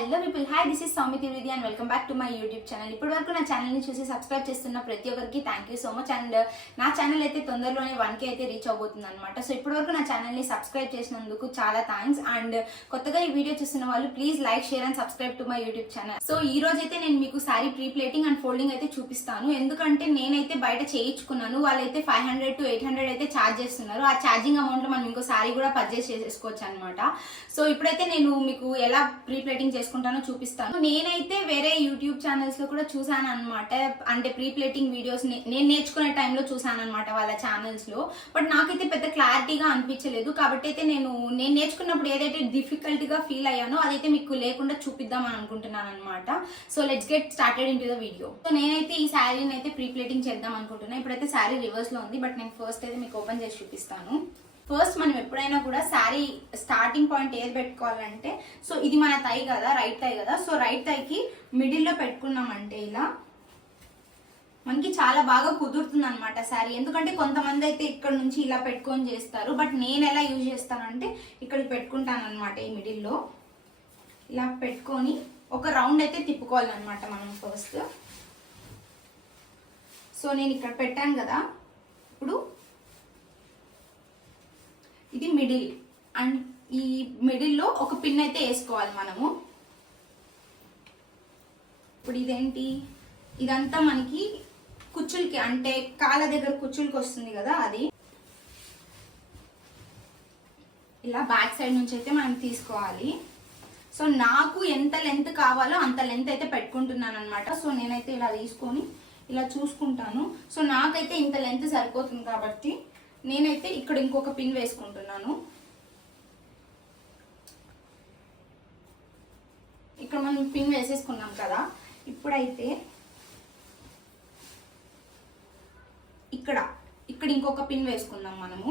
Hello people, hi, this is Soumi Trivedi and welcome back to my YouTube channel. ఇప్పటి వరకు నా ఛానల్ని చూసి సబ్స్క్రైబ్ చేస్తున్న ప్రతి ఒక్కరికి thank you so much. And నా ఛానల్ అయితే తొందరలోనే 1K అయితే రీచ్ అవబోతుంది అనమాట. సో ఇప్పటి వరకు నా ఛానల్ని సబ్స్క్రైబ్ చేసినందుకు చాలా థ్యాంక్స్. అండ్ కొత్తగా ఈ వీడియో చూస్తున్న వాళ్ళు please like, share and subscribe to my YouTube channel. So ఈ రోజు అయితే నేను మీకు sari pre plating and folding అయితే చూపిస్తాను. ఎందుకంటే నేనైతే బయట చేయించుకున్నాను, వాళ్ళైతే 500 to 800 అయితే ఛార్జ్ చేస్తున్నారు. ఆ ఛార్జింగ్ అమౌంట్ లో మనం ఇంకో శారీ కూడా పర్చేస్ చేసేసుకోవచ్చు అనమాట. సో ఇప్పుడైతే నేను మీకు ఎలా ప్రీ ప్లేటింగ్ చేసుకుంటానో చూపిస్తాను. నేనైతే వేరే యూట్యూబ్ ఛానల్స్ లో కూడా చూసాను అనమాట, అంటే ప్రీ ప్లేటింగ్ వీడియోస్ నేను నేర్చుకునే టైంలో చూసాను అనమాట వాళ్ళ ఛానల్స్ లో. బట్ నాకైతే పెద్ద క్లారిటీగా అనిపించలేదు. కాబట్టి అయితే నేను నేర్చుకున్నప్పుడు ఏదైతే డిఫికల్ట్ గా ఫీల్ అయ్యానో అదైతే మీకు లేకుండా చూపిద్దామని అనుకుంటున్నాను అనమాట. So let's get started in to the video. So నేనైతే ఈ శారీని అయితే ప్రీ ప్లేటింగ్ చేద్దాం అనుకుంటున్నాను. ఇప్పుడైతే శారీ రివర్స్ లో ఉంది, బట్ నేను ఫస్ట్ అయితే మీకు ఓపెన్ చేసి చూపిస్తాను. ఫస్ట్ మనం ఎప్పుడైనా కూడా శారీ స్టార్టింగ్ పాయింట్ ఏది పెట్టుకోవాలంటే, సో ఇది మన థై కదా, రైట్ థై కదా. సో రైట్ థైకి మిడిల్లో పెట్టుకున్నామంటే ఇలా మనకి చాలా బాగా కుదురుతుంది అనమాట శారీ. ఎందుకంటే కొంతమంది అయితే ఇక్కడ నుంచి ఇలా పెట్టుకొని చేస్తారు, బట్ నేను ఎలా యూజ్ చేస్తానంటే ఇక్కడికి పెట్టుకుంటాను అనమాట. ఈ మిడిల్లో ఇలా పెట్టుకొని ఒక రౌండ్ అయితే తిప్పుకోవాలన్నమాట మనం ఫస్ట్. సో నేను ఇక్కడ పెట్టాను కదా, ఇప్పుడు ఇది మిడిల్, అండ్ ఈ మిడిల్లో ఒక పిన్ అయితే వేసుకోవాలి మనము. ఇప్పుడు ఇదేంటి, ఇదంతా మనకి కుచ్చులకి, అంటే కాళ్ళ దగ్గర కుచ్చులకి వస్తుంది కదా, అది ఇలా బ్యాక్ సైడ్ నుంచి అయితే మనం తీసుకోవాలి. సో నాకు ఎంత లెంత్ కావాలో అంత లెంత్ అయితే పెట్టుకుంటున్నాను అనమాట. సో నేనైతే ఇలా తీసుకొని ఇలా చూసుకుంటాను. సో నాకైతే ఇంత లెంత్ సరిపోతుంది కాబట్టి నేనైతే ఇక్కడ ఇంకొక పిన్ వేసుకుంటున్నాను. ఇక్కడ మనం పిన్ వేసేసుకున్నాం కదా, ఇప్పుడైతే ఇక్కడ ఇంకొక పిన్ వేసుకుందాం మనము.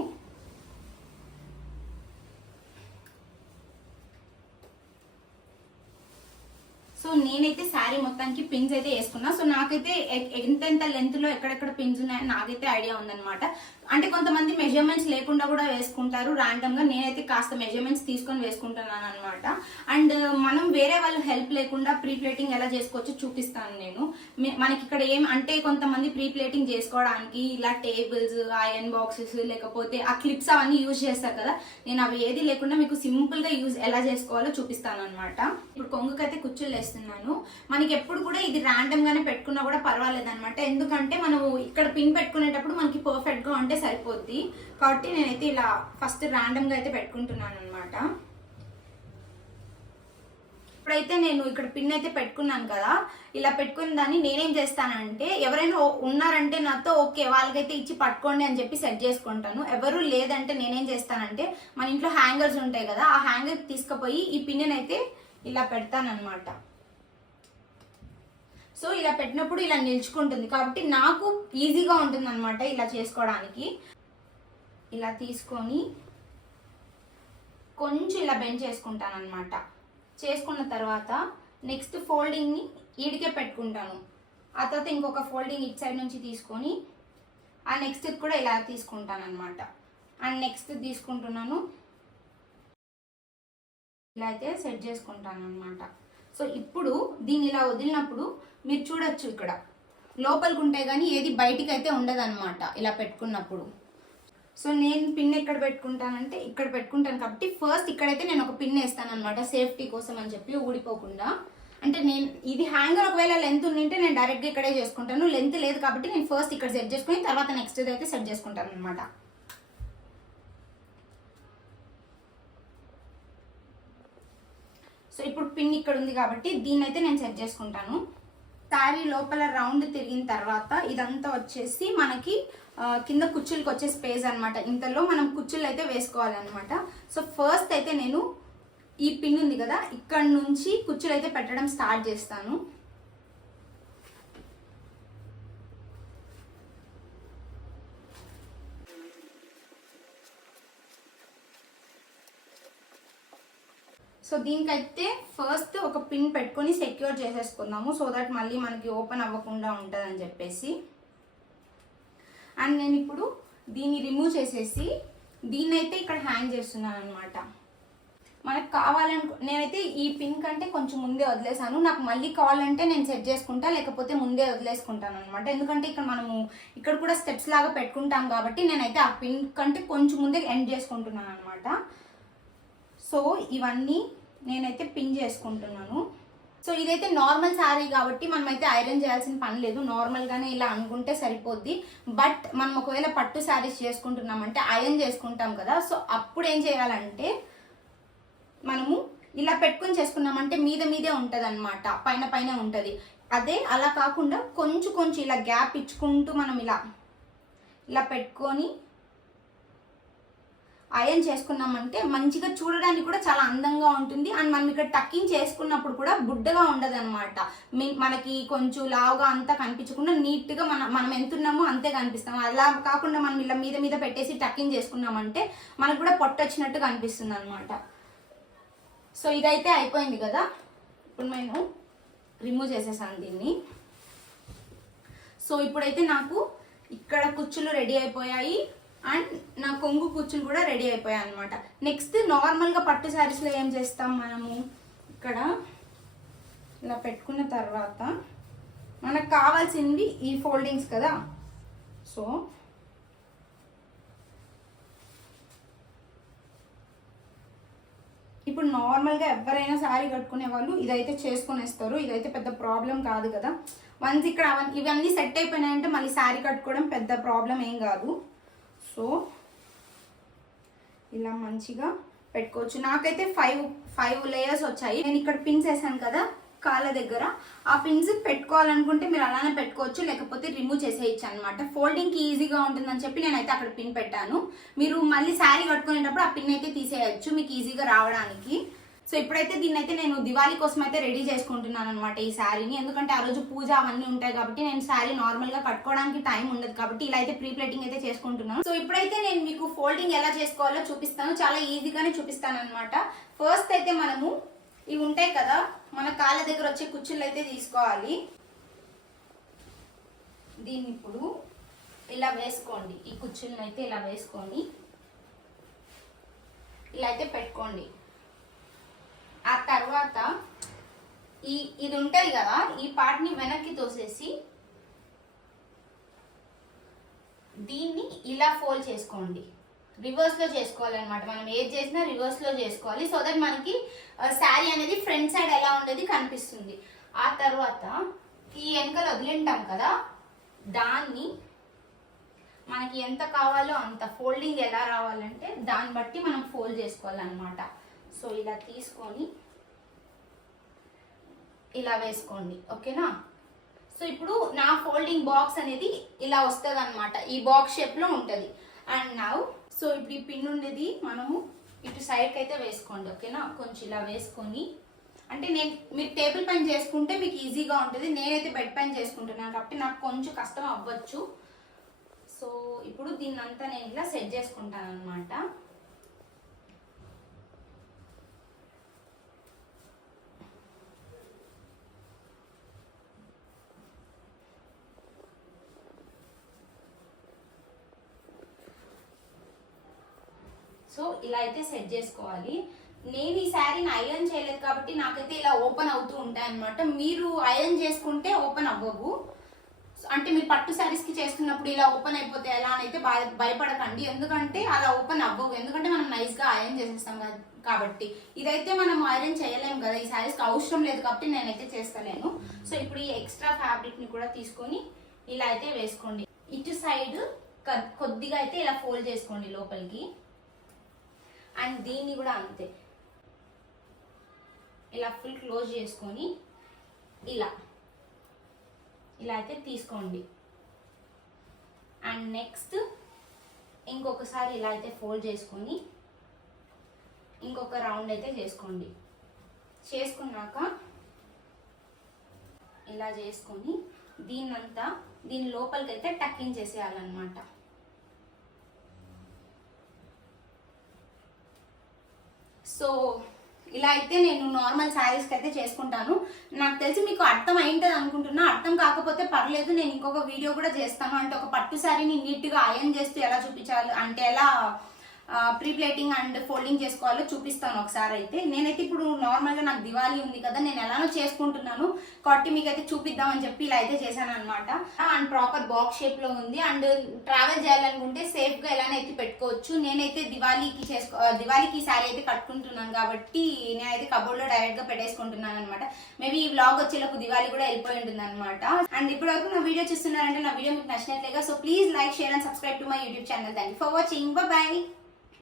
సో నేనైతే శారీ మొత్తానికి పిన్స్ అయితే వేసుకున్నా. సో నాకైతే ఎంతెంత లెంత్ లో ఎక్కడెక్కడ పిన్స్ ఉన్నాయో నాకైతే ఐడియా ఉందన్నమాట. అంటే కొంతమంది మెజర్మెంట్స్ లేకుండా కూడా వేసుకుంటారు ర్యాండమ్ గా. నేనైతే కాస్త మెజర్మెంట్స్ తీసుకొని వేసుకుంటున్నాను అనమాట. అండ్ మనం వేరే వాళ్ళు హెల్ప్ లేకుండా ప్రీ ప్లేటింగ్ ఎలా చేసుకోవచ్చో చూపిస్తాను నేను. మనకి ఇక్కడ ఏం అంటే కొంతమంది ప్రీ ప్లేటింగ్ చేసుకోవడానికి ఇలా టేబుల్స్, ఐరన్ బాక్సెస్, లేకపోతే ఆ క్లిప్స్ అవన్నీ యూజ్ చేస్తారు కదా. నేను అవి ఏది లేకుండా మీకు సింపుల్ గా ఎలా చేసుకోవాలో చూపిస్తాను అనమాట. ఇప్పుడు కొంగుకైతే కుచ్చులు వేస్తున్నాను. మనకి ఎప్పుడు కూడా ఇది ర్యాండమ్ గానే పెట్టుకున్నా కూడా పర్వాలేదు అనమాట. ఎందుకంటే మనం ఇక్కడ పిన్ పెట్టుకునేటప్పుడు మనకి పర్ఫెక్ట్ గా ఉంటే సరిపోద్ది. కాబట్టి నేనైతే ఇలా ఫస్ట్ ర్యాండమ్ గా అయితే పెట్టుకుంటున్నాను అనమాట. ఇప్పుడైతే నేను ఇక్కడ పిన్ అయితే పెట్టుకున్నాను కదా, ఇలా పెట్టుకున్న దాన్ని నేనేం చేస్తానంటే, ఎవరైనా ఉన్నారంటే నాతో ఓకే వాళ్ళకైతే ఇచ్చి పట్టుకోండి అని చెప్పి సెట్ చేసుకుంటాను. ఎవరు లేదంటే నేనేం చేస్తానంటే, మన ఇంట్లో హ్యాంగర్స్ ఉంటాయి కదా, ఆ హ్యాంగర్ తీసుకుపోయి ఈ పిన్ అయితే ఇలా పెడతానమాట. సో ఇలా పెట్టినప్పుడు ఇలా నిల్చుకుంటుంది కాబట్టి నాకు ఈజీగా ఉంటుంది అనమాట ఇలా చేసుకోవడానికి. ఇలా తీసుకొని కొంచెం ఇలా బెండ్ చేసుకుంటాను అనమాట. చేసుకున్న తర్వాత నెక్స్ట్ ఫోల్డింగ్ని ఈడికే పెట్టుకుంటాను. ఆ తర్వాత ఇంకొక ఫోల్డింగ్ ఇటు సైడ్ నుంచి తీసుకొని ఆ నెక్స్ట్ కూడా ఇలా తీసుకుంటాను అనమాట. అండ్ నెక్స్ట్ తీసుకుంటున్నాను, ఇలా అయితే సెట్ చేసుకుంటాను అనమాట. సో ఇప్పుడు దీన్ని ఇలా వదిలినప్పుడు మీరు చూడొచ్చు, ఇక్కడ లోపలికి ఉంటాయి కానీ ఏది బయటికి అయితే ఉండదు అనమాట ఇలా పెట్టుకున్నప్పుడు. సో నేను పిన్ ఎక్కడ పెట్టుకుంటానంటే ఇక్కడ పెట్టుకుంటాను కాబట్టి ఫస్ట్ ఇక్కడైతే నేను ఒక పిన్ వేస్తాను అనమాట, సేఫ్టీ కోసం అని చెప్పి ఊడిపోకుండా. అంటే నేను ఇది హ్యాంగర్ ఒకవేళ లెంత్ ఉంటే నేను డైరెక్ట్గా ఇక్కడే చేసుకుంటాను. లెంత్ లేదు కాబట్టి నేను ఫస్ట్ ఇక్కడ సెట్ చేసుకుని తర్వాత నెక్స్ట్ అయితే సెట్ చేసుకుంటాను అనమాట. సో ఇప్పుడు పిన్ ఇక్కడ ఉంది కాబట్టి దీన్ని అయితే నేను సెట్ చేసుకుంటాను. శారీ లోపల రౌండ్ తిరిగిన తర్వాత ఇదంతా వచ్చేసి మనకి కింద కుచ్చులకి వచ్చే స్పేస్ అనమాట. ఇంతలో మనం కుచ్చులు అయితే వేసుకోవాలన్నమాట. సో ఫస్ట్ అయితే నేను ఈ పిన్ ఉంది కదా, ఇక్కడ నుంచి కుచ్చులు అయితే పెట్టడం స్టార్ట్ చేస్తాను. సో దీనికైతే ఫస్ట్ ఒక పిన్ పెట్టుకొని సెక్యూర్ చేసేసుకుందాము, సో దట్ మళ్ళీ మనకి ఓపెన్ అవ్వకుండా ఉంటుందని చెప్పేసి. అండ్ నేను ఇప్పుడు దీన్ని రిమూవ్ చేసేసి దీన్నైతే ఇక్కడ హ్యాంగ్ చేస్తున్నాను అనమాట. మనకు నేనైతే ఈ పిన్ కంటే కొంచెం ముందే వదిలేసాను. నాకు మళ్ళీ కావాలంటే నేను సెట్ చేసుకుంటా, లేకపోతే ముందే వదిలేసుకుంటాను అనమాట. ఎందుకంటే ఇక్కడ కూడా స్టెప్స్ లాగా పెట్టుకుంటాం కాబట్టి నేనైతే ఆ పిన్ కంటే కొంచెం ముందే ఎండ్ చేసుకుంటున్నాను అనమాట. సో ఇవన్నీ నేనైతే పిన్ చేసుకుంటున్నాను. సో ఇదైతే నార్మల్ శారీ కాబట్టి మనమైతే ఐరన్ చేయాల్సిన పని లేదు, నార్మల్గానే ఇలా అనుకుంటే సరిపోద్ది. బట్ మనం ఒకవేళ పట్టు శారీస్ చేసుకుంటున్నామంటే ఐరన్ చేసుకుంటాం కదా, సో అప్పుడు ఏం చేయాలంటే మనము ఇలా పెట్టుకొని చేసుకున్నామంటే మీదే ఉంటుంది అనమాట, పైన ఉంటుంది. అదే అలా కాకుండా కొంచెం ఇలా గ్యాప్ ఇచ్చుకుంటూ మనం ఇలా పెట్టుకొని ఐరన్ చేసుకున్నామంటే మంచిగా చూడడానికి కూడా చాలా అందంగా ఉంటుంది. అండ్ మనం ఇక్కడ టక్కింగ్ చేసుకున్నప్పుడు కూడా బుడ్డగా ఉండదు అనమాట. మనకి కొంచెం లావుగా అంతా కనిపించకుండా నీట్గా మనం ఎంతున్నామో అంతే కనిపిస్తాం. అలా కాకుండా మనం ఇలా మీద పెట్టేసి టక్కింగ్ చేసుకున్నామంటే మనకు కూడా పొట్ట వచ్చినట్టు కనిపిస్తుంది అనమాట. సో ఇదైతే అయిపోయింది కదా, ఇప్పుడు నేను రిమూవ్ చేసేసాను దీన్ని. సో ఇప్పుడైతే నాకు ఇక్కడ కుచ్చులు రెడీ అయిపోయాయి అండ్ నా కొంగు కుచ్చులు కూడా రెడీ అయిపోయాయి అనమాట. నెక్స్ట్ నార్మల్గా పట్టు శారీస్లో ఏం చేస్తాం, మనము ఇక్కడ ఇలా పెట్టుకున్న తర్వాత మనకు కావాల్సినవి ఈ ఫోల్డింగ్స్ కదా. సో ఇప్పుడు నార్మల్గా ఎవరైనా శారీ కట్టుకునే వాళ్ళు ఇదైతే చేసుకునేస్తారు, ఇదైతే పెద్ద ప్రాబ్లం కాదు కదా. వన్స్ ఇక్కడ ఇవన్నీ సెట్ అయిపోయినాయంటే మళ్ళీ శారీ కట్టుకోవడం పెద్ద ప్రాబ్లం ఏం కాదు. సో ఇలా మంచిగా పెట్టుకోవచ్చు. నాకైతే ఫైవ్ లేయర్స్ వచ్చాయి. నేను ఇక్కడ పిన్స్ వేసాను కదా కాళ్ళ దగ్గర, ఆ పిన్స్ పెట్టుకోవాలనుకుంటే మీరు అలానే పెట్టుకోవచ్చు, లేకపోతే రిమూవ్ చేసేయచ్చు అనమాట. ఫోల్డింగ్కి ఈజీగా ఉంటుందని చెప్పి నేనైతే అక్కడ పిన్ పెట్టాను. మీరు మళ్ళీ శారీ కట్టుకునేటప్పుడు ఆ పిన్ అయితే తీసేయచ్చు మీకు ఈజీగా రావడానికి. సో ఇప్పుడైతే దీన్ని అయితే నేను దివాళీ కోసం అయితే రెడీ చేసుకుంటున్నాను అనమాట ఈ శారీని. ఎందుకంటే ఆ రోజు పూజ అవన్నీ ఉంటాయి కాబట్టి నేను శారీ నార్మల్గా కట్టుకోవడానికి టైం ఉండదు కాబట్టి ఇలా అయితే ప్రీ ప్లేటింగ్ అయితే చేసుకుంటున్నాను. సో ఇప్పుడైతే నేను మీకు ఫోల్డింగ్ ఎలా చేసుకోవాలో చూపిస్తాను, చాలా ఈజీగానే చూపిస్తాను అనమాట. ఫస్ట్ అయితే మనము ఇవి ఉంటాయి కదా మన కాళ్ళ దగ్గర వచ్చే కుచ్చుళ్ళు అయితే తీసుకోవాలి. దీన్ని ఇప్పుడు ఇలా వేసుకోండి, ఈ కుచ్చుళ్ళని అయితే ఇలా వేసుకొని ఇలా అయితే పెట్టుకోండి. ఆ తర్వాత ఇది ఉంటుంది కదా, ఈ పార్ట్ని వెనక్కి తోసేసి దీన్ని ఇలా ఫోల్డ్ చేసుకోండి. రివర్స్లో చేసుకోవాలన్నమాట, మనం ఏది చేసినా రివర్స్లో చేసుకోవాలి. సో దట్ మనకి శారీ అనేది ఫ్రంట్ సైడ్ ఎలా ఉండేది కనిపిస్తుంది. ఆ తర్వాత ఈ వెనకలు వదిలింటాం కదా, దాన్ని మనకి ఎంత కావాలో అంత ఫోల్డింగ్ ఎలా రావాలంటే దాన్ని బట్టి మనం ఫోల్డ్ చేసుకోవాలన్నమాట. సో ఇలా తీసుకొని ఇలా వేసుకోండి, ఓకేనా. సో ఇప్పుడు నా ఫోల్డింగ్ బాక్స్ అనేది ఇలా వస్తుంది అనమాట, ఈ బాక్స్ షేప్లో ఉంటుంది. అండ్ నౌ సో ఇప్పుడు ఈ పిన్ ఉండేది మనము ఇటు సైడ్కి అయితే వేసుకోండి, ఓకేనా. కొంచెం ఇలా వేసుకొని, అంటే మీరు టేబుల్ పైన చేసుకుంటే మీకు ఈజీగా ఉంటుంది, నేనైతే బెడ్ పైన చేసుకుంటున్నాను కాబట్టి నాకు కొంచెం కష్టం అవ్వచ్చు. సో ఇప్పుడు దీన్ని అంతా నేను ఇలా సెట్ చేసుకుంటాను అనమాట. సో ఇలా అయితే సెట్ చేసుకోవాలి. నేను ఈ శారీని ఐరన్ చేయలేదు కాబట్టి నాకైతే ఇలా ఓపెన్ అవుతూ ఉంటాయి అనమాట. మీరు ఐరన్ చేసుకుంటే ఓపెన్ అవ్వవు, అంటే మీరు పట్టు శారీస్కి చేసుకున్నప్పుడు ఇలా ఓపెన్ అయిపోతే ఎలా అని అయితే భయపడకండి, ఎందుకంటే అలా ఓపెన్ అవ్వవు, ఎందుకంటే మనం నైస్గా ఐరన్ చేసేస్తాం కాబట్టి. ఇదైతే మనం ఐరన్ చేయలేము కదా, ఈ శారీస్కి అవసరం లేదు కాబట్టి నేనైతే చేస్తలేను. సో ఇప్పుడు ఈ ఎక్స్ట్రా ఫ్యాబ్రిక్ని కూడా తీసుకొని ఇలా అయితే వేసుకోండి. ఇటు సైడ్ కొద్దిగా అయితే ఇలా ఫోల్డ్ చేసుకోండి లోపలికి. అండ్ దీన్ని కూడా అంతే ఇలా ఫుల్ క్లోజ్ చేసుకొని ఇలా అయితే తీసుకోండి. అండ్ నెక్స్ట్ ఇంకొకసారి ఇలా అయితే ఫోల్డ్ చేసుకొని ఇంకొక రౌండ్ అయితే చేసుకోండి. చేసుకున్నాక ఇలా చేసుకొని దీని లోపలికి అయితే టక్కింగ్ చేసేయాలన్నమాట. సో ఇలా అయితే నేను నార్మల్ శారీస్కి అయితే చేసుకుంటాను. నాకు తెలిసి మీకు అర్థం అయింటుంది అనుకుంటున్నా, అర్థం కాకపోతే పర్లేదు, నేను ఇంకొక వీడియో కూడా చేస్తాను. అంటే ఒక పట్టు శారీని నీట్గా ఐరన్ చేస్తూ ఎలా చూపించాలి, అంటే ఎలా ప్రీ ప్లేటింగ్ అండ్ ఫోల్డింగ్ చేసుకోవాలో చూపిస్తాను ఒకసారి అయితే. నేనైతే ఇప్పుడు నార్మల్గా నాకు దివాళీ ఉంది కదా, నేను ఎలానో చేసుకుంటున్నాను కాబట్టి మీకు అయితే చూపిద్దామని చెప్పి ఇలా అయితే చేశాను అనమాట. అండ్ ప్రాపర్ బాక్స్ షేప్లో ఉంది. అండ్ ట్రావెల్ చేయాలనుకుంటే సేఫ్గా ఎలానే అయితే పెట్టుకోవచ్చు. నేనైతే దివాళీకి శారీ అయితే కట్టుకుంటున్నాను కాబట్టి నేనైతే కబోర్డ్లో డైరెక్ట్గా పెట్టేసుకుంటున్నాను అనమాట. మేబీ ఈ వ్లాగ్ వచ్చేలోపు దివాళీ కూడా వెళ్ళిపోయి ఉంటుంది అనమాట. అండ్ ఇప్పటి వరకు నా వీడియో చూస్తున్నారంటే నా వీడియో మీకు నచ్చినట్లేగా. So please like, share and subscribe to my YouTube channel. Thank you for watching. Bye.